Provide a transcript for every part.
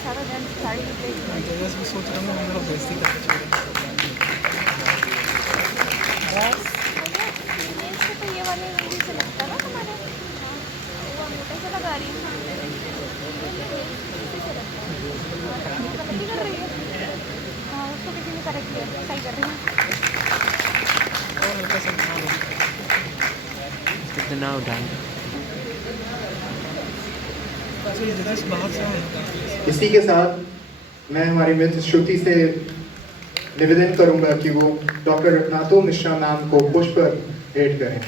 सारा दिन साड़ी बस मैं सोच रहा हूँ हम लोग बेइज्जती करके छोड़ें। तो ये वाले रंग से लगता ना तुम्हारे। हाँ वो अंगूठे से लगा रही हूँ। गलती कर रही है। हाँ उसको किसी ने करेक्ट किया, सही कर रही है। और हल्का सा निकाल लो। कितना उठाएं? अच्छा ये जगह बाहर से है। इसी के साथ मैं हमारी मित्र श्रुति से निवेदन करूंगा कि वो डॉक्टर रत्नातो मिश्रा मैम को पुष्प भेंट करें।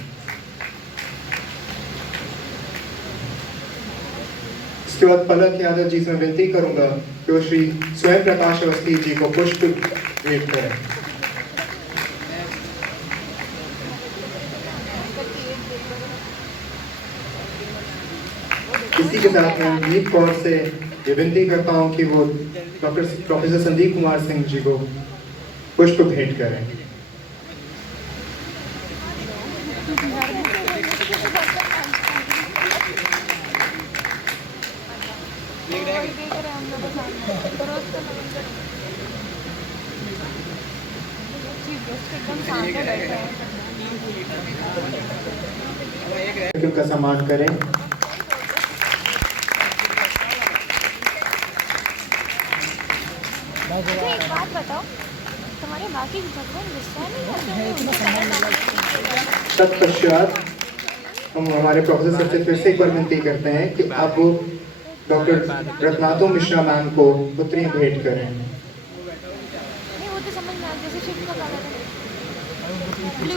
इसके बाद पलक यादव जी से मैं विनती करूंगा कि वो श्री स्वयं प्रकाश अवस्थी जी को पुष्प भेंट करें। इसी के साथ मैं नीत कौर से ये विनती करता हूँ कि वो प्रोफेसर संदीप कुमार सिंह जी को पुष्प भेंट करें। उनका सम्मान करें। एक बात बताओ, तुम्हारे बाकी भगवान गुस्सा नहीं है? तत्पश्चात हम हमारे प्रोफेसर सर से फिर से एक बार विनती करते हैं कि आप डॉक्टर रत्नातो मिश्रा मैम को उत्तरीय भेंट करें। नहीं वो तो समझ में आ जैसे शिफ्ट का काला था, ब्लू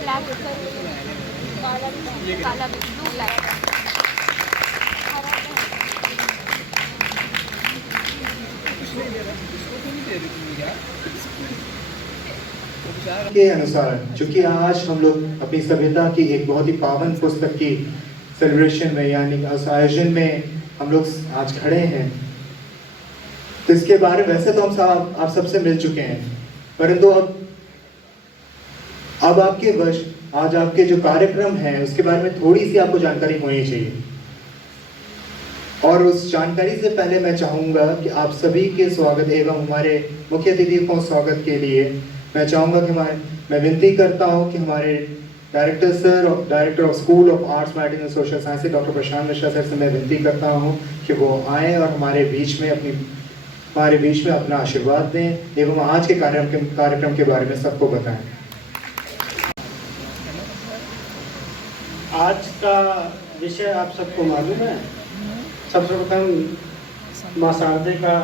ब्लैक काला ब्लू ब्लैक के अनुसार, चूंकि आज हम लोग अपनी सभ्यता की एक बहुत ही पावन पुस्तक की सेलिब्रेशन में यानी उस आयोजन में हम लोग आज खड़े हैं, तो इसके बारे में वैसे तो हम सब आप सबसे मिल चुके हैं, परंतु अब आपके वश आज आपके जो कार्यक्रम है उसके बारे में थोड़ी सी आपको जानकारी होनी चाहिए। और उस जानकारी से पहले मैं चाहूँगा कि आप सभी के स्वागत एवं हमारे मुख्य अतिथि को स्वागत के लिए मैं चाहूँगा कि मैं विनती करता हूँ कि हमारे director of school of arts mathematics and social science doctor Prashant Mishra sir से मैं विनती करता हूँ कि वो आएँ और हमारे बीच में अपना आशीर्वाद दें एवं आज के कार्यक्रम के बारे में सबको बताएं। आज का विषय आप सबको मालूम है। सबसे प्रथम माँ शारदे का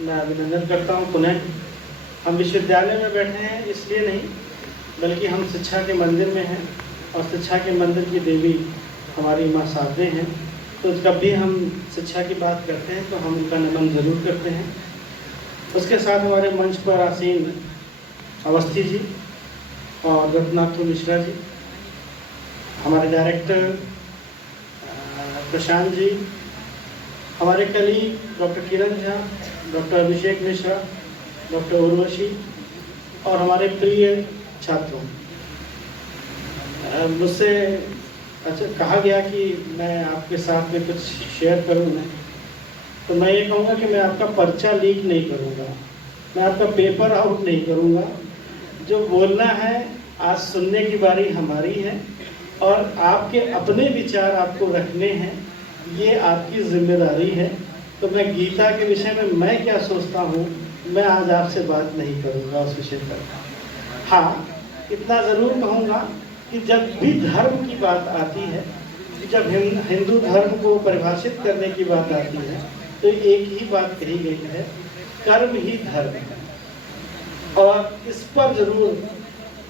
मैं अभिनंदन करता हूँ। पुनः हम विश्वविद्यालय में बैठे हैं इसलिए नहीं, बल्कि हम शिक्षा के मंदिर में हैं और शिक्षा के मंदिर की देवी हमारी माँ शारदे हैं। तो जब भी हम शिक्षा की बात करते हैं तो हम उनका नमन जरूर करते हैं। उसके साथ हमारे मंच पर आसीन अवस्थी जी और रत्नातो मिश्रा जी, हमारे डायरेक्टर प्रशांत जी, हमारे कलीग डॉक्टर किरण झा, डॉक्टर अभिषेक मिश्रा, डॉक्टर उर्वशी और हमारे प्रिय छात्रों। मुझसे अच्छा कहा गया कि मैं आपके साथ में कुछ शेयर करूँ, तो मैं ये कहूँगा कि मैं आपका पर्चा लीक नहीं करूँगा, मैं आपका पेपर आउट नहीं करूँगा। जो बोलना है आज सुनने की बारी हमारी है और आपके अपने विचार आपको रखने हैं, ये आपकी जिम्मेदारी है। तो मैं गीता के विषय में मैं क्या सोचता हूँ मैं आज आपसे बात नहीं करूँगा उस विषय पर। हाँ, इतना ज़रूर कहूँगा कि जब भी धर्म की बात आती है, जब हिंदू धर्म को परिभाषित करने की बात आती है, तो एक ही बात कही गई है, कर्म ही धर्म है। और इस पर ज़रूर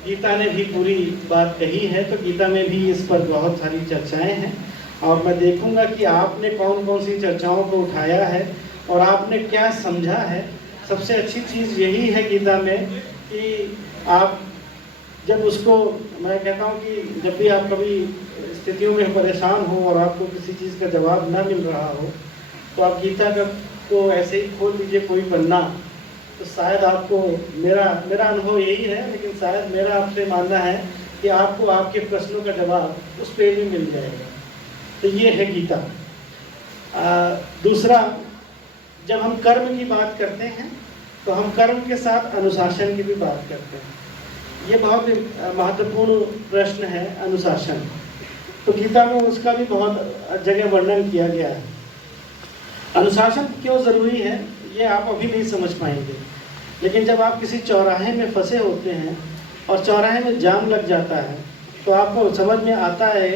गीता ने भी पूरी बात कही है, तो गीता में भी इस पर बहुत सारी चर्चाएं हैं और मैं देखूंगा कि आपने कौन कौन सी चर्चाओं को उठाया है और आपने क्या समझा है। सबसे अच्छी चीज़ यही है गीता में कि आप जब उसको, मैं कहता हूँ कि जब भी आप कभी स्थितियों में परेशान हो और आपको किसी चीज़ का जवाब ना मिल रहा हो, तो आप गीता का को ऐसे ही खोल लीजिए कोई पन्ना तो शायद आपको मेरा अनुभव यही है, लेकिन शायद मेरा आपसे मानना है कि आपको आपके प्रश्नों का जवाब उस पेज में मिल जाएगा। तो ये है गीता। दूसरा, जब हम कर्म की बात करते हैं तो हम कर्म के साथ अनुशासन की भी बात करते हैं। ये बहुत महत्वपूर्ण प्रश्न है, अनुशासन। तो गीता में उसका भी बहुत जगह वर्णन किया गया है। अनुशासन क्यों ज़रूरी है ये आप अभी नहीं समझ पाएंगे, लेकिन जब आप किसी चौराहे में फंसे होते हैं और चौराहे में जाम लग जाता है तो आपको समझ में आता है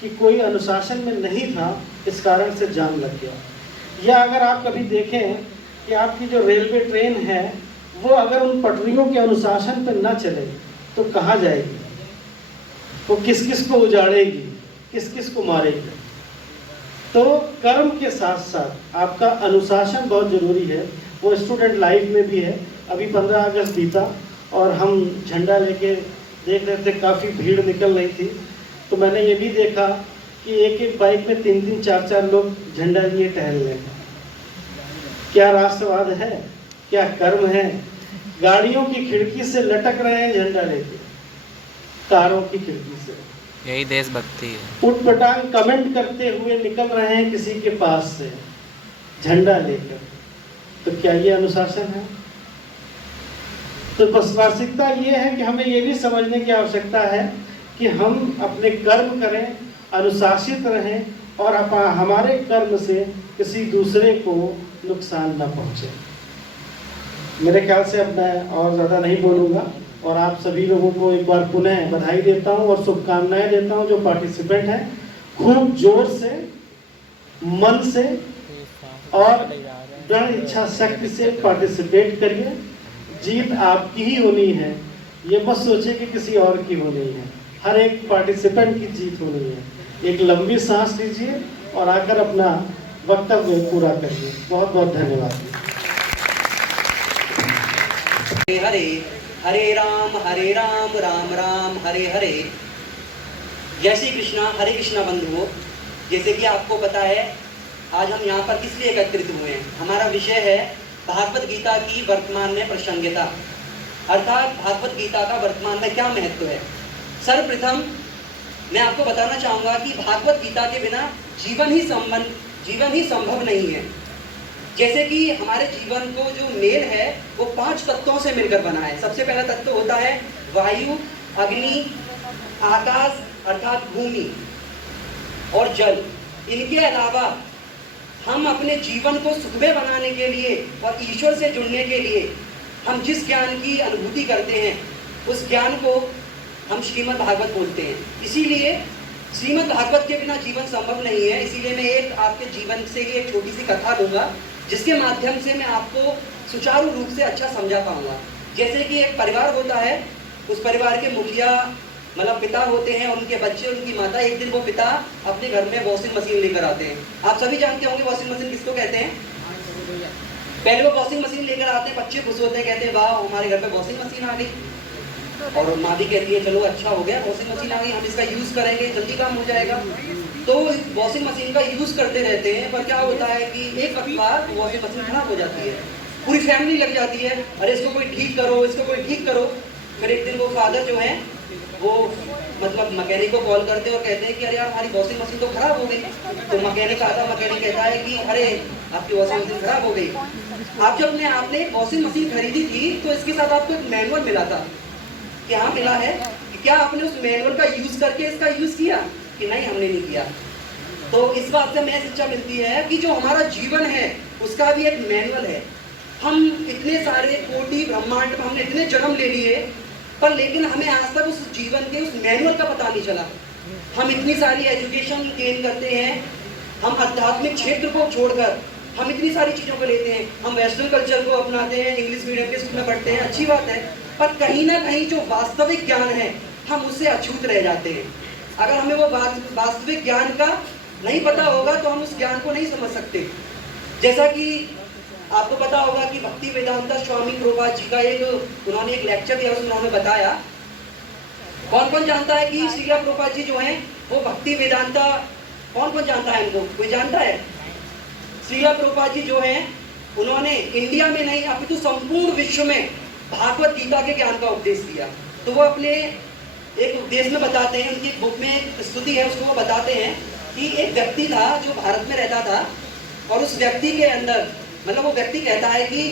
कि कोई अनुशासन में नहीं था, इस कारण से जाम लग गया। या अगर आप कभी देखें कि आपकी जो रेलवे ट्रेन है वो अगर उन पटरियों के अनुशासन पर न चले तो कहाँ जाएगी, वो किस किस को उजाड़ेगी, किस किस को मारेगी। तो कर्म के साथ साथ आपका अनुशासन बहुत ज़रूरी है। वो स्टूडेंट लाइफ में भी है। अभी 15 अगस्त बीता और हम झंडा लेके देख रहे थे, काफ़ी भीड़ निकल रही थी। तो मैंने ये भी देखा कि एक एक बाइक में 3-3, 4-4 लोग झंडा लिए टहल रहे हैं। क्या राष्ट्रवाद है, क्या कर्म है? गाड़ियों की खिड़की से लटक रहे हैं झंडा लेके, कारों की खिड़की से। यही देशभक्ति है। उटपटांग कमेंट करते हुए निकल रहे हैं किसी के पास से झंडा लेकर। तो क्या ये अनुशासन है? तो बस वास्तविकता ये है कि हमें ये भी समझने की आवश्यकता है कि हम अपने कर्म करें, अनुशासित रहें और हमारे कर्म से किसी दूसरे को नुकसान न पहुंचे। मेरे ख्याल से अब मैं और ज़्यादा नहीं बोलूँगा और आप सभी लोगों को एक बार पुनः बधाई देता हूँ और शुभकामनाएं देता हूँ जो पार्टिसिपेंट हैं। खूब जोर से, मन से और दृढ़ इच्छा शक्ति से पार्टिसिपेट करिए। जीत आपकी ही होनी है, ये मत सोचिए कि किसी और की होनी है। हर एक पार्टिसिपेंट की जीत होनी है। एक लंबी सांस लीजिए और आकर अपना वक्तव्य पूरा करिए। बहुत बहुत धन्यवाद। हरे हरे राम राम राम हरे हरे। जय श्री कृष्णा। हरे कृष्णा बंधुओं, जैसे कि आपको पता है आज हम यहाँ पर किस लिए एकत्रित हुए हैं। हमारा विषय है भागवत गीता की वर्तमान में प्रासंगिकता, अर्थात भागवत गीता का वर्तमान में क्या महत्व है। सर्वप्रथम मैं आपको बताना चाहूँगा कि भागवत गीता के बिना जीवन ही संभव नहीं है। जैसे कि हमारे जीवन को जो मेल है वो 5 तत्वों से मिलकर बना है। सबसे पहला तत्व होता है वायु, अग्नि, आकाश अर्थात भूमि और जल। इनके अलावा हम अपने जीवन को सुखमय बनाने के लिए और ईश्वर से जुड़ने के लिए हम जिस ज्ञान की अनुभूति करते हैं उस ज्ञान को हम श्रीमद् भागवत बोलते हैं। इसीलिए श्रीमद् भागवत के बिना जीवन संभव नहीं है। इसीलिए मैं एक आपके जीवन से एक छोटी सी कथा दूंगा जिसके माध्यम से मैं आपको सुचारू रूप से अच्छा समझा पाऊंगा। जैसे कि एक परिवार होता है, उस परिवार के मुखिया मतलब पिता होते हैं और उनके बच्चे, उनकी माता। एक दिन वो पिता अपने घर में वॉशिंग मशीन लेकर आते हैं। आप सभी जानते होंगे वॉशिंग मशीन किसको कहते हैं। पहले वो वॉशिंग मशीन लेकर आते हैं, बच्चे खुश होते हैं, कहते हैं वाह हमारे घर पे वॉशिंग मशीन आ गई। और माँ भी कहती है चलो अच्छा हो गया, वॉशिंग मशीन आ गई, हम इसका यूज़ करेंगे, जल्दी काम हो जाएगा। तो वॉशिंग मशीन का यूज़ करते रहते हैं, पर क्या होता है कि एक बार वॉशिंग मशीन खराब हो जाती है। पूरी फैमिली लग जाती है, अरे इसको कोई ठीक करो, इसको कोई ठीक करो। फिर एक दिन वो फादर जो है वो मतलब मैकेनिक को कॉल करते हैं और कहते हैं कि अरे यार हमारी वॉशिंग मशीन तो खराब हो गई। तो मैकेनिक आता है, मैकेनिक कहता है कि अरे आपकी वॉशिंग मशीन खराब हो गई। आप जब आपने एक वॉशिंग मशीन खरीदी थी तो इसके साथ आपको एक मैनुअल मिला था। क्या मिला है कि क्या आपने उस मैनुअल का यूज़ करके इसका यूज़ किया कि नहीं, हमने नहीं किया। तो इस बात से हमें शिक्षा मिलती है कि जो हमारा जीवन है उसका भी एक मैनुअल है। हम इतने सारे कोटि ब्रह्मांड में हमने इतने जन्म ले लिए, पर लेकिन हमें आज तक उस जीवन के उस मैनुअल का पता नहीं चला। हम इतनी सारी एजुकेशन गेन करते हैं, हम आध्यात्मिक क्षेत्र को छोड़कर हम इतनी सारी चीज़ों को लेते हैं। हम वेस्टर्न कल्चर को अपनाते हैं, इंग्लिश मीडियम के स्कूल में पढ़ते हैं, अच्छी बात है, पर कहीं ना कहीं जो वास्तविक ज्ञान है हम उससे अछूत रह जाते हैं। अगर हमें वो वास्तविक ज्ञान का नहीं पता होगा तो हम उस ज्ञान को नहीं समझ सकते। जैसा कि आपको पता होगा कि भक्ति वेदांता स्वामी प्रभुपाद जी का उन्होंने एक लेक्चर दिया, उसमें उन्होंने बताया। कौन कौन जानता है कि श्रीला प्रभुपाद जी जो हैं वो भक्ति वेदांता, कौन कौन जानता है इनको, कोई जानता है? श्रीला प्रभुपाद जी जो हैं उन्होंने इंडिया में नहीं अपितु संपूर्ण विश्व में भागवत गीता के ज्ञान का उपदेश दिया। तो वो अपने एक उपदेश में बताते हैं, उनकी बुक में एक स्तुति है, उसको वो बताते हैं कि एक व्यक्ति था जो भारत में रहता था, और उस व्यक्ति के अंदर मतलब वो व्यक्ति कहता है कि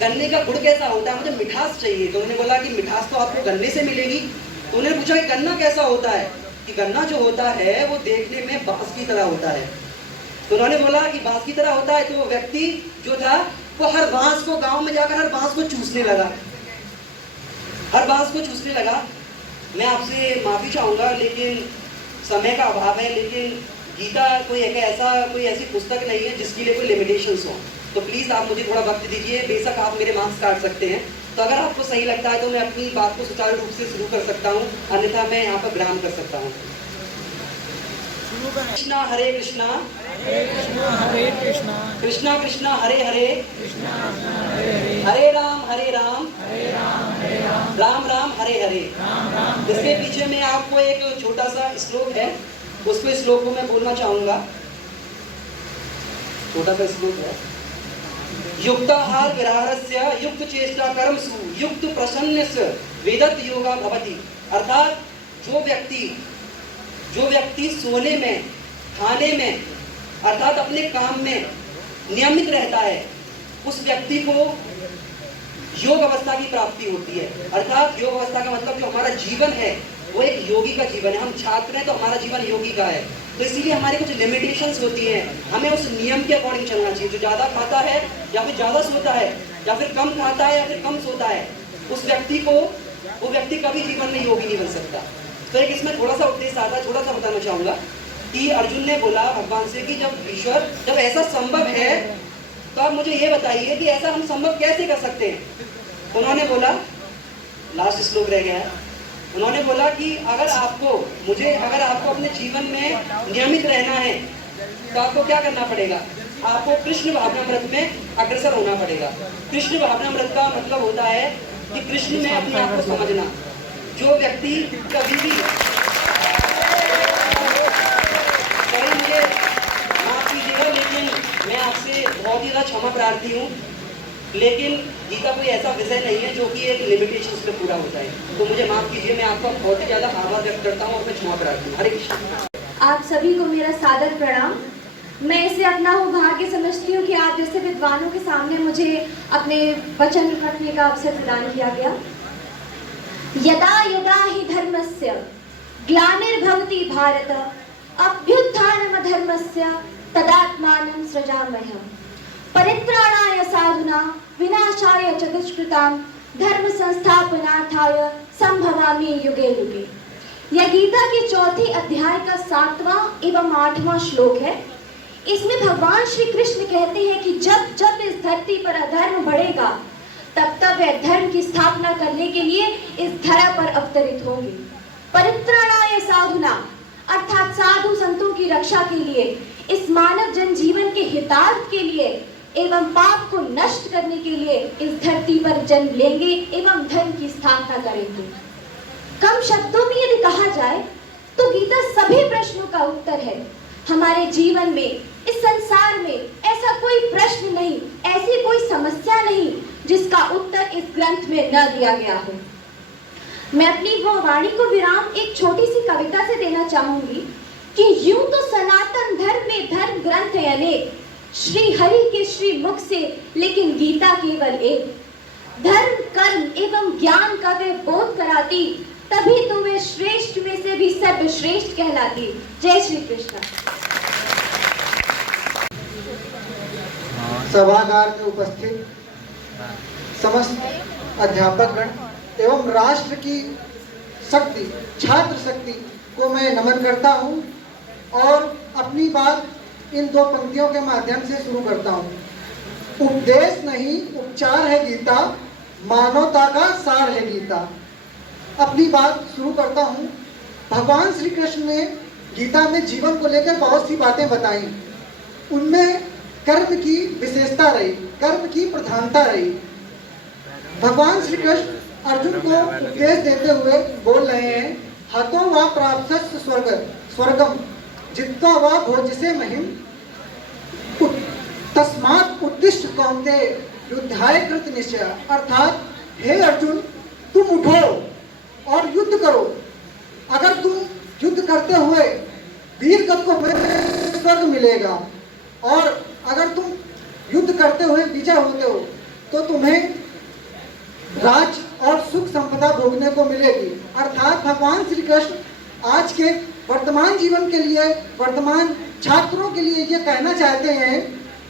गन्ने का गुड़ कैसा होता है, मुझे मिठास चाहिए। तो उन्होंने बोला कि मिठास तो आपको गन्ने से मिलेगी। तो उन्होंने पूछा कि गन्ना कैसा होता है, कि गन्ना जो होता है वो देखने में बांस की तरह होता है। तो उन्होंने बोला कि बांस की तरह होता है। तो वो व्यक्ति जो था वो हर बांस को, गांव में जाकर हर बांस को चूसने लगा, हर बांस को चूसने लगा। मैं आपसे माफ़ी चाहूँगा लेकिन समय का अभाव है, लेकिन गीता कोई ऐसी पुस्तक नहीं है जिसके लिए कोई लिमिटेशंस हो। तो प्लीज़ आप मुझे थोड़ा वक्त दीजिए, बेशक आप मेरे मार्क्स काट सकते हैं। तो अगर आपको सही लगता है तो मैं अपनी बात को सुचारू रूप से शुरू कर सकता हूँ, अन्यथा मैं यहाँ पर विराम कर सकता हूँ। कृष्णा हरे कृष्णा, हरे कृष्णा, कृष्णा कृष्णा हरे हरे, हरे राम राम राम हरे हरे। इसके पीछे में आपको एक छोटा सा श्लोक है, उसको श्लोक को मैं बोलना चाहूंगा। छोटा सा श्लोक है, युक्ताहार विहारस्य युक्त चेष्टा कर्मसु युक्त प्रसन्नस्य वेदत योगा भवति। अर्थात जो व्यक्ति सोने में, खाने में, अर्थात अपने काम में नियमित रहता है, उस व्यक्ति को योग अवस्था की प्राप्ति होती है। अर्थात योग अवस्था का मतलब जो हमारा जीवन है वो एक योगी का जीवन है। हम छात्र हैं तो हमारा जीवन योगी का है, तो इसीलिए हमारी कुछ लिमिटेशंस होती हैं। हमें उस नियम के अकॉर्डिंग चलना चाहिए। जो ज़्यादा खाता है या फिर ज़्यादा सोता है, या फिर कम खाता है या फिर कम सोता है, वो व्यक्ति कभी जीवन में योगी नहीं बन सकता। तो एक इसमें थोड़ा सा उपदेश आता है, थोड़ा सा बताना चाहूँगा कि अर्जुन ने बोला भगवान से कि जब ऐसा संभव है तो आप मुझे ये बताइए कि ऐसा हम संभव कैसे कर सकते हैं। उन्होंने बोला, लास्ट श्लोक रह गया है, उन्होंने बोला कि अगर आपको अपने जीवन में नियमित रहना है तो आपको क्या करना पड़ेगा, आपको कृष्ण भावनामृत में अग्रसर होना पड़ेगा। कृष्ण भावनामृत का मतलब होता है कि कृष्ण में अपने आप को समझना। जो व्यक्ति कभी भी, मुझे माफ कीजिएगा लेकिन मैं आपसे बहुत ही ज़्यादा क्षमा प्रार्थी हूँ, लेकिन गीता कोई ऐसा विषय नहीं है जो कि एक लिमिटेशन पे पूरा होता है। तो मुझे माफ कीजिए, मैं आपका बहुत ही ज़्यादा आभार व्यक्त करता हूँ और मैं क्षमा प्रार्थी हूँ। हरे कृष्ण। आप सभी को मेरा सादर प्रणाम। मैं इसे अपना भाग्य समझती हूँ कि आप जैसे विद्वानों के सामने मुझे अपने वचन रखने का अवसर प्रदान किया गया। यदा यदा हि धर्मस्य ग्लानिर्भवति भारत अभ्युत्थानमधर्मस्य तदात्मानं सृजाम्यहम् परित्राणाय साधुना विनाशाय च दुष्कृतां धर्म संस्थापनार्थाय संभवामि युगे युगे। यह गीता के चौथे अध्याय का 7वां एवं 8वां श्लोक है। इसमें भगवान श्री कृष्ण कहते हैं कि जब जब इस धरती पर अधर्म बढ़ेगा तब तब वह धर्म की स्थापना करने के लिए इस धरा पर अवतरित होंगे। परित्राणाय साधुना अर्थात साधु संतों की रक्षा के लिए, इस मानव जनजीवन के हितार्थ के लिए एवं पाप को नष्ट करने के लिए इस धरती पर जन्म लेंगे एवं धर्म की स्थापना करेंगे। कम शब्दों में यदि कहा जाए तो गीता सभी प्रश्नों का उत्तर है। हमारे जीवन में, इस संसार में ऐसा कोई प्रश्न नहीं, ऐसी कोई समस्या नहीं जिसका उत्तर इस ग्रंथ में न दिया गया हो। मैं अपनी वाणी को विराम एक छोटी सी कविता से देना चाहूंगी कि यूं तो सनातन धर्म में धर्म ग्रंथ है अनेक, श्री हरि के श्री मुख से लेकिन गीता केवल एक। धर्म कर्म एवं ज्ञान का वे बोध कराती, तभी तो वे श्रेष्ठ में से भी सर्वश्रेष्ठ कहलाती। जय श्री कृष्ण। सभागार में उपस्थित समस्त अध्यापकगण एवं राष्ट्र की शक्ति, छात्र शक्ति को मैं नमन करता हूं और अपनी बात इन 2 पंक्तियों के माध्यम से शुरू करता हूं। उपदेश नहीं उपचार है गीता, मानवता का सार है गीता। अपनी बात शुरू करता हूं। भगवान श्री कृष्ण ने गीता में जीवन को लेकर बहुत सी बातें बताई। उनमें कर्म की विशेषता रही, कर्म की प्रधानता रही। भगवान श्री कृष्ण अर्जुन को उपदेश देते हुए बोल रहे हैं, हतो वा प्राप्त स्वर्गम जित्वा वा भोज्यसे महिम तस्मात् उत्तिष्ठ कौन्तेय युद्धाय कृत निश्चय, अर्थात हे अर्जुन तुम उठो और युद्ध करो। अगर तुम युद्ध करते हुए वीर गति को स्वर्ग मिलेगा, और अगर तुम युद्ध करते हुए विजय होते हो तो तुम्हें राज और सुख संपदा भोगने को मिलेगी। अर्थात भगवान श्री कृष्ण आज के वर्तमान जीवन के लिए, वर्तमान छात्रों के लिए ये कहना चाहते हैं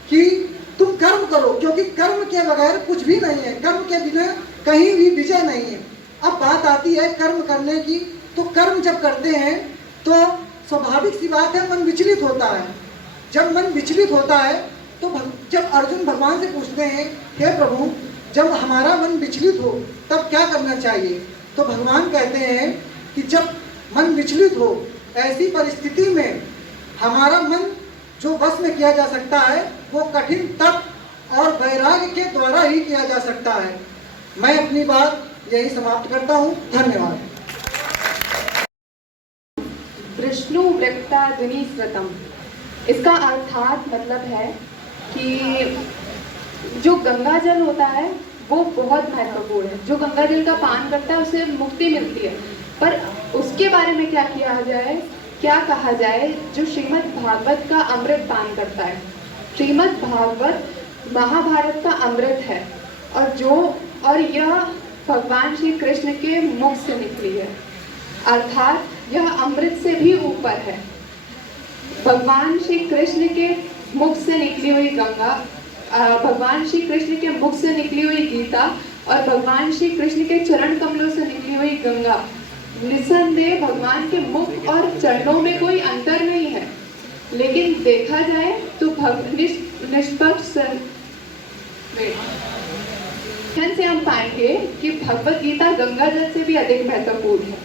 कि तुम कर्म करो, क्योंकि कर्म के बगैर कुछ भी नहीं है, कर्म के बिना कहीं भी विजय नहीं है। अब बात आती है कर्म करने की, तो कर्म जब करते हैं तो स्वाभाविक सी बात है मन विचलित होता है। जब मन विचलित होता है तो जब अर्जुन भगवान से पूछते हैं हे प्रभु जब हमारा मन विचलित हो तब क्या करना चाहिए, तो भगवान कहते हैं कि जब मन विचलित हो ऐसी परिस्थिति में हमारा मन जो वश में किया जा सकता है वो कठिन तप और वैराग्य के द्वारा ही किया जा सकता है। मैं अपनी बात यही समाप्त करता हूँ। धन्यवाद। विष्णु वृक्ता द्विनिस्वतम, इसका अर्थात मतलब है कि जो गंगा जल होता है वो बहुत महत्वपूर्ण है। जो गंगा जल का पान करता है उसे मुक्ति मिलती है, पर उसके बारे में क्या किया जाए, क्या कहा जाए, जो श्रीमद् भागवत का अमृत पान करता है। श्रीमद् भागवत महाभारत का अमृत है, और यह भगवान श्री कृष्ण के मुख से निकली है, अर्थात यह अमृत से भी ऊपर है। भगवान श्री कृष्ण के मुख से निकली हुई गंगा, भगवान श्री कृष्ण के मुख से निकली हुई गीता और भगवान श्री कृष्ण के चरण कमलों से निकली हुई गंगा, निसंदेह भगवान के मुख और चरणों में कोई अंतर नहीं है। लेकिन देखा जाए तो निष्पक्ष से हम पाएंगे कि भगवत गीता गंगा जल से भी अधिक महत्वपूर्ण है।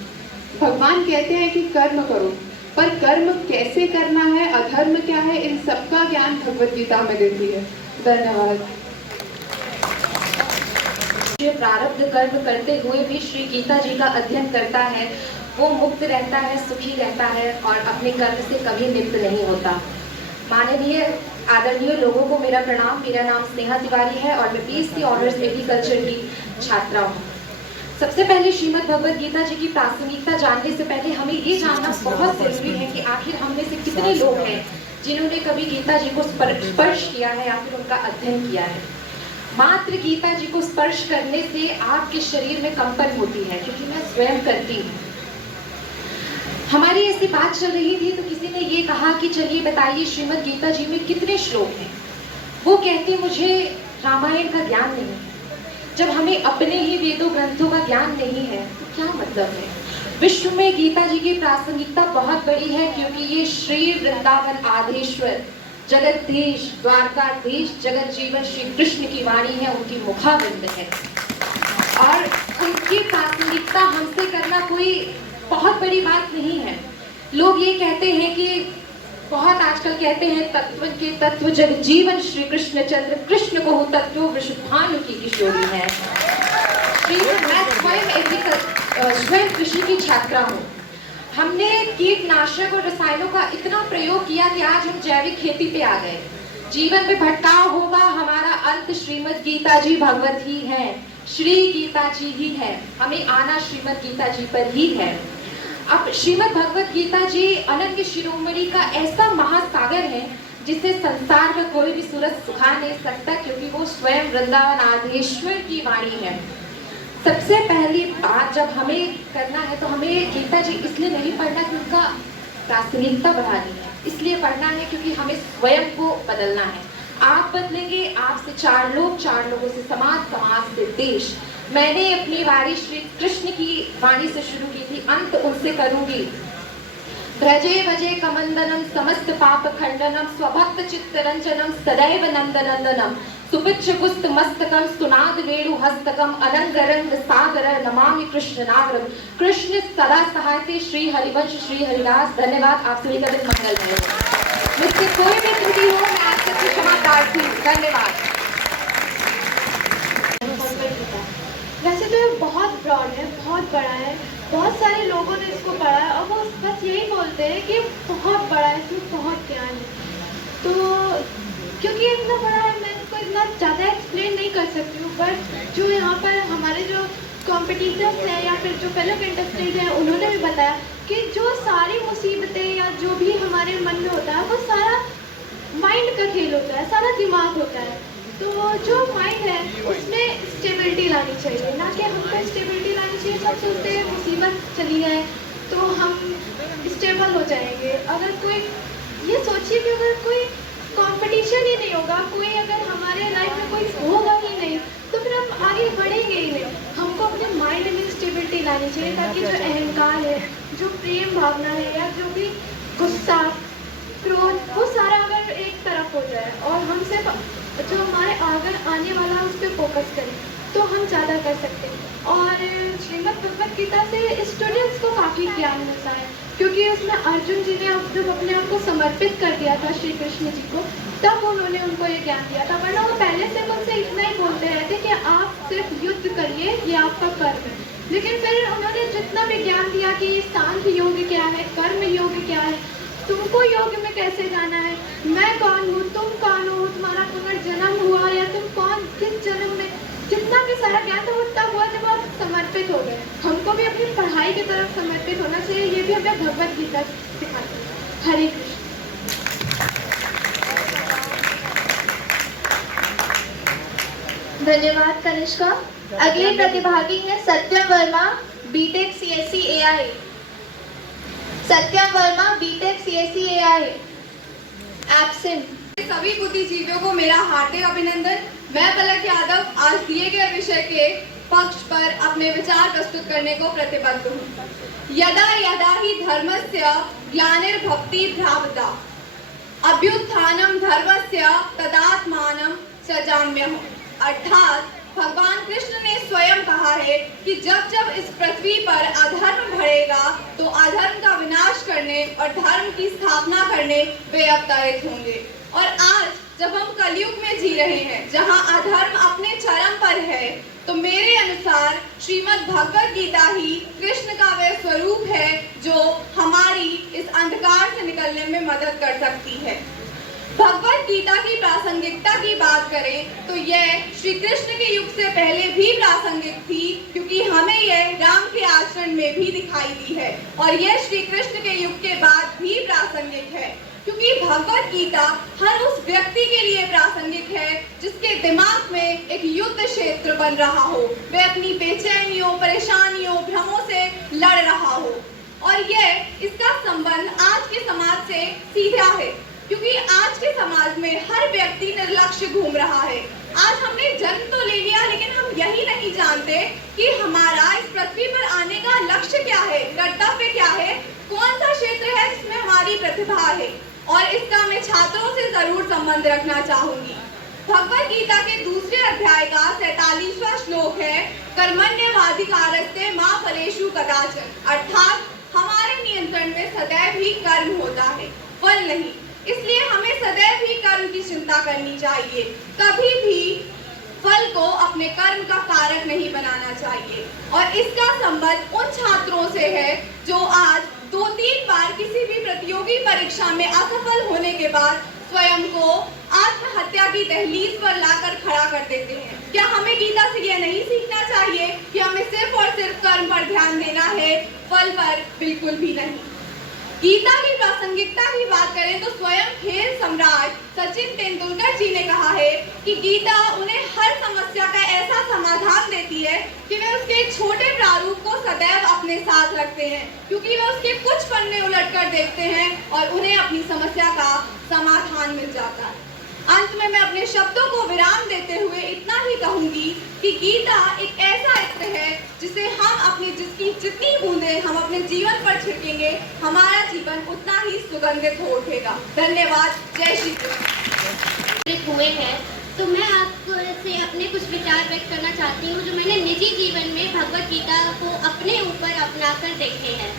भगवान कहते हैं कि कर्म करो, पर कर्म कैसे करना है, अधर्म क्या है, इन सबका ज्ञान भगवत गीता में देती है। धन्यवाद। जो प्रारब्ध कर्म करते हुए भी श्री गीता जी का अध्ययन करता है वो मुक्त रहता है, सुखी रहता है और अपने कर्म से कभी लिप्त नहीं होता। माननीय आदरणीय लोगों को मेरा प्रणाम। मेरा नाम स्नेहा तिवारी है और मैं PhD ऑनर्स एग्रीकल्चर की छात्रा हूँ। सबसे पहले श्रीमद् भगवद गीता जी की प्रासंगिकता जानने से पहले हमें ये जानना बहुत जरूरी है कि आखिर हम में से कितने लोग हैं जिन्होंने कभी गीता जी को स्पर्श किया है या फिर उनका अध्ययन किया है। मात्र गीता जी को स्पर्श करने से आपके शरीर में कंपन होती है, क्योंकि मैं स्वयं करती हूँ। हमारी ऐसी बात चल रही थी तो किसी ने ये कहा कि चलिए बताइए श्रीमद् गीता जी में कितने श्लोक हैं। वो कहते मुझे रामायण का ज्ञान नहीं है। जब हमें अपने ही वेदों ग्रंथों का ज्ञान नहीं है तो क्या मतलब है। विश्व में गीता जी की प्रासंगिकता बहुत बड़ी है, क्योंकि ये श्री वृंदावन आधेश्वर जगतधीश द्वारकाधीश जगत जीवन श्री कृष्ण की वाणी है, उनकी मुखाबिंद है और उनकी प्रासंगिकता हमसे करना कोई बहुत बड़ी बात नहीं है। लोग ये कहते हैं कि बहुत आजकल कहते हैं तत्व के तत्व जग जीवन श्री कृष्ण चंद्र कृष्ण को तत्व विशुद्धानु की किशोरी है। मैं स्वयं कृषि की छात्रा हूँ। हमने कीटनाशक और रसायनों का इतना प्रयोग किया कि आज हम जैविक खेती पे आ गए। जीवन में भटकाव होगा, हमारा अंत श्रीमद् गीता जी भगवत ही है, श्री गीता जी ही है। हमें आना श्रीमद् गीता जी पर ही है। अब श्रीमद् भगवत गीता जी अनंत शिरोमणि का ऐसा महासागर है जिसे संसार का कोई भी सूरज सुखा नहीं सकता, क्योंकि वो स्वयं वृंदावन आधेश्वर की वाणी है। सबसे पहली बात जब हमें करना है तो हमें गीता जी इसलिए नहीं पढ़ना कि उनका प्रासंगिकता बढ़ानी है, इसलिए पढ़ना है क्योंकि हमें स्वयं को बदलना है। आप बदलेंगे, आपसे चार लोग, चार लोगों से समाज, समाज से देश। मैंने अपनी वाणी श्री कृष्ण की वाणी से शुरू की थी, अंत उनसे करूंगी। ब्रजे भजे कमंदनम समस्त पाप खंडनम स्वभक्त चित्तरंजनम सदैव नंदनंदनम सुपिच्छ गुस्त मस्तकम सुनाद वेणु हस्तकम अनंगरंग सागर नमामि कृष्ण नागरम। कृष्ण सदा सहायते श्री हरिवंश श्री हरिदास। धन्यवाद। आप सभी का दिन मंगलमय हो। मुझसे कोई भी त्रुटि हो मैं आप सबसे क्षमा प्रार्थी हूँ। धन्यवाद। वैसे तो ये बहुत ब्रॉड है, बहुत बड़ा है, बहुत सारे लोगों ने इसको पढ़ा है और वो बस यही बोलते हैं कि बहुत बड़ा है, इसमें बहुत ज्ञान है। तो क्योंकि ये इतना बड़ा है, मैं इसको इतना ज़्यादा एक्सप्लेन नहीं कर सकती हूँ। बट जो यहाँ पर हमारे जो कॉम्पिटिटर्स हैं या फिर जो फेलो कंटेस्टेंट हैं, उन्होंने भी बताया कि जो सारी मुसीबतें या जो भी हमारे मन में होता है वो सारा माइंड का खेल होता है, सारा दिमाग होता है। तो जो माइंड है उसमें स्टेबिलिटी लानी चाहिए, ना कि हमको स्टेबिलिटी लानी चाहिए। सब सोचते हैं मुसीबत चली जाए तो हम स्टेबल हो जाएंगे। अगर कोई ये सोचिए कि अगर कोई कंपटीशन ही नहीं होगा, कोई अगर हमारे लाइफ में कोई होगा ही नहीं, तो फिर हम आगे बढ़ेंगे ही नहीं। हमको अपने माइंड में स्टेबिलिटी लानी चाहिए ताकि जो अहंकार है, जो प्रेम भावना है या जो भी गुस्सा, क्रोध, वो सारा अगर एक तरफ हो जाए और हम सिर्फ जो हमारे आगे आने वाला है उस पर फोकस करें तो हम ज़्यादा कर सकते हैं। और श्रीमद् भगवत गीता से स्टूडेंट्स को काफ़ी ज्ञान मिलता है, क्योंकि उसमें अर्जुन जी ने जब अपने आप को समर्पित कर दिया था श्री कृष्ण जी को, तब उन्होंने उनको ये ज्ञान दिया था। वरना वो पहले से उनसे इतना ही बोलते रहते कि आप सिर्फ युद्ध करिए, ये आपका कर्म है। लेकिन फिर उन्होंने जितना भी ज्ञान दिया कि सांख्य योग क्या है, कर्म योग क्या है, तुमको योग में कैसे जाना है, मैं कौन हूँ, तुम कौन हो, तुम्हारा पुनर्जन्म हुआ या तुम कौन, किस जन्म में, जितना भी सारा ज्ञान था वो तब हुआ जब आप समर्पित हो गए। हमको भी अपनी पढ़ाई की तरफ समर्पित होना चाहिए, ये भी हमें भगवत गीता सिखाती है। हरे कृष्ण। धन्यवाद कनिष्का। अगले प्रतिभागी हैं Satyam Verma, B Tech CSC AI. Satyam Verma, B Tech CSC AI, absent. सभी बुद्धिजीवियों को मेरा हार्दिक अभिनंदन। मैं पलक यादव आज दिए गए विषय के पक्ष पर अपने विचार प्रस्तुत करने को प्रतिबद्ध हूँ। यदा यदा ही धर्मस्य ग्लानिर्भवति भ्रामता अभ्युत्थानम धर्मस्य तदात्मानं सृजाम्यहम्। अर्थात भगवान कृष्ण ने स्वयं कहा है कि जब जब इस पृथ्वी पर अधर्म बढ़ेगा तो अधर्म का विनाश करने और धर्म की स्थापना करने वे अवतरित होंगे। और आज जब हम कलयुग में जी रहे हैं जहां अधर्म अपने चरम पर है, तो मेरे अनुसार श्रीमद् भगवत गीता ही कृष्ण का वह स्वरूप है जो हमारी इस अंधकार से निकलने में मदद कर सकती है। भगवत गीता की प्रासंगिकता की बात करें तो यह श्री कृष्ण के युग से पहले भी प्रासंगिक थी, क्योंकि हमें यह राम के आचरण में भी दिखाई दी है, और यह श्री कृष्ण के युग के बाद भी प्रासंगिक है, क्योंकि भगवत गीता हर उस व्यक्ति के लिए प्रासंगिक है जिसके दिमाग में एक युद्ध क्षेत्र बन रहा हो, वह अपनी बेचैनियों, परेशानियों, भ्रमों से लड़ रहा हो। और यह इसका संबंध आज के समाज से सीधा है, क्योंकि आज के समाज में हर व्यक्ति निर्लक्ष्य घूम रहा है। आज हमने जन्म तो ले लिया, लेकिन हम यही नहीं जानते कि हमारा इस पृथ्वी पर आने का लक्ष्य क्या है, कर्तव्य क्या है, कौन सा क्षेत्र है जिसमें हमारी प्रतिभा है। और इसका मैं छात्रों से जरूर संबंध रखना चाहूंगी। भगवत गीता के दूसरे अध्याय का 47वां श्लोक है, कर्मण्यवाधिकारस्ते मा फलेषु कदाचन। अर्थात हमारे नियंत्रण में सदैव ही कर्म होता है, फल नहीं। इसलिए हमें सदैव ही कर्म की चिंता करनी चाहिए, कभी भी फल को अपने कर्म का कारक नहीं बनाना चाहिए। और इसका संबंध उन छात्रों से है जो आज 2-3 बार किसी भी प्रतियोगी परीक्षा में असफल होने के बाद स्वयं को आत्महत्या की दहलीज पर लाकर खड़ा कर देते हैं। क्या हमें गीता से यह नहीं सीखना चाहिए कि हमें सिर्फ और सिर्फ कर्म पर ध्यान देना है, फल पर बिल्कुल भी नहीं। गीता की प्रासंगिकता की बात करें तो स्वयं खेल सम्राट सचिन तेंदुलकर जी ने कहा है कि गीता उन्हें हर समस्या का ऐसा समाधान देती है कि वे उसके छोटे प्रारूप को सदैव अपने साथ रखते हैं, क्योंकि वे उसके कुछ पन्ने उलटकर देखते हैं और उन्हें अपनी समस्या का समाधान मिल जाता है। अंत में मैं अपने शब्दों को विराम देते हुए इतना ही कहूंगी कि गीता एक ऐसा इत्र है जिसे जिसकी जितनी बूंदें हम अपने जीवन पर छिड़केंगे, हमारा जीवन उतना ही सुगंधित हो उठेगा। धन्यवाद। जय श्री कृष्ण। हुए हैं तो मैं आपको से अपने कुछ विचार व्यक्त करना चाहती हूँ जो मैंने निजी जीवन में भगवत गीता को अपने ऊपर अपनाकर देखे हैं।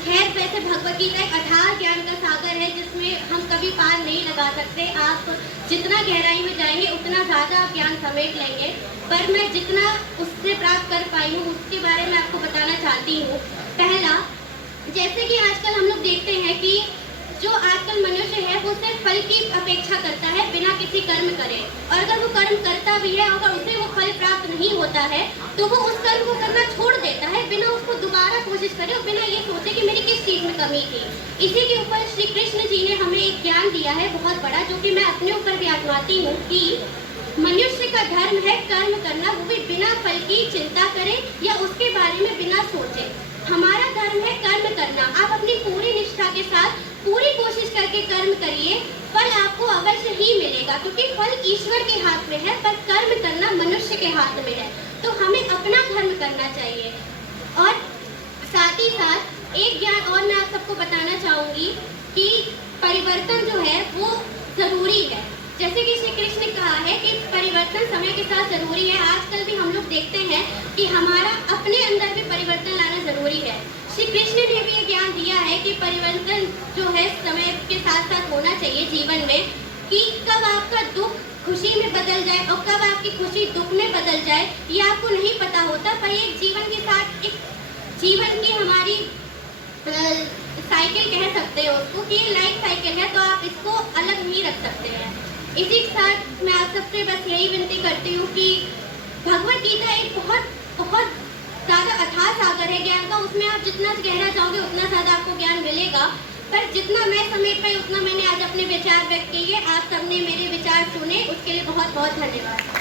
खैर, वैसे भगवत गीता एक अथाह ज्ञान का सागर है जिसमें हम कभी पार नहीं लगा सकते। आप जितना गहराई में जाएंगे उतना ज़्यादा आप ज्ञान समेट लेंगे, पर मैं जितना उससे प्राप्त कर पाई हूँ उसके बारे में आपको बताना चाहती हूँ। पहला, जैसे कि आजकल हम लोग देखते हैं कि जो आजकल मनुष्य है वो सिर्फ फल की अपेक्षा करता है बिना किसी कर्म करे, और अगर वो कर्म करता भी है अगर उसे वो फल प्राप्त नहीं होता है तो वो उस कर्म को करना छोड़ देता है बिना उसको दोबारा कोशिश करे और बिना ये सोचे कि मेरी किस चीज में कमी थी। इसी के ऊपर श्री कृष्ण जी ने हमें एक ज्ञान दिया है बहुत बड़ा, जो कि मैं अपने ऊपर भी आजमाती हूँ कि मनुष्य का धर्म है कर्म करना, वो भी बिना फल की चिंता करे या उसके बारे में बिना सोचे। हमारा धर्म है कर्म करना। आप अपनी पूरी निष्ठा के साथ पूरी कोशिश करके कर्म करिए, फल आपको अवश्य ही मिलेगा, क्योंकि फल ईश्वर के हाथ में है पर कर्म करना मनुष्य के हाथ में है। तो हमें अपना धर्म करना चाहिए। और साथ ही साथ एक ज्ञान और मैं आप सबको बताना चाहूंगी कि परिवर्तन जो है वो जरूरी है। जैसे कि श्री कृष्ण ने कहा है कि परिवर्तन समय के साथ जरूरी है। आजकल भी हम लोग देखते हैं कि हमारा अपने अंदर भी परिवर्तन लाना जरूरी है। श्री कृष्ण ने भी ये ज्ञान दिया है कि परिवर्तन जो है समय के साथ साथ होना चाहिए जीवन में, कि कब आपका दुख खुशी में बदल जाए और कब आपकी खुशी दुख में बदल जाए ये आपको नहीं पता होता। पर ये जीवन के साथ एक जीवन की हमारी साइकिल कह सकते हो उसको, कि ये लाइफ साइकिल है, तो आप इसको अलग नहीं रख सकते हैं। इसी के साथ मैं आप सबसे बस यही विनती करती हूँ कि भगवत गीता एक बहुत बहुत ज़्यादा अथाह सागर है ज्ञान का। उसमें आप जितना गहरा चाहोगे उतना ज़्यादा आपको ज्ञान मिलेगा, पर जितना मैं समेट पाई उतना मैंने आज अपने विचार व्यक्त किए। आप सबने मेरे विचार सुने, उसके लिए बहुत बहुत धन्यवाद।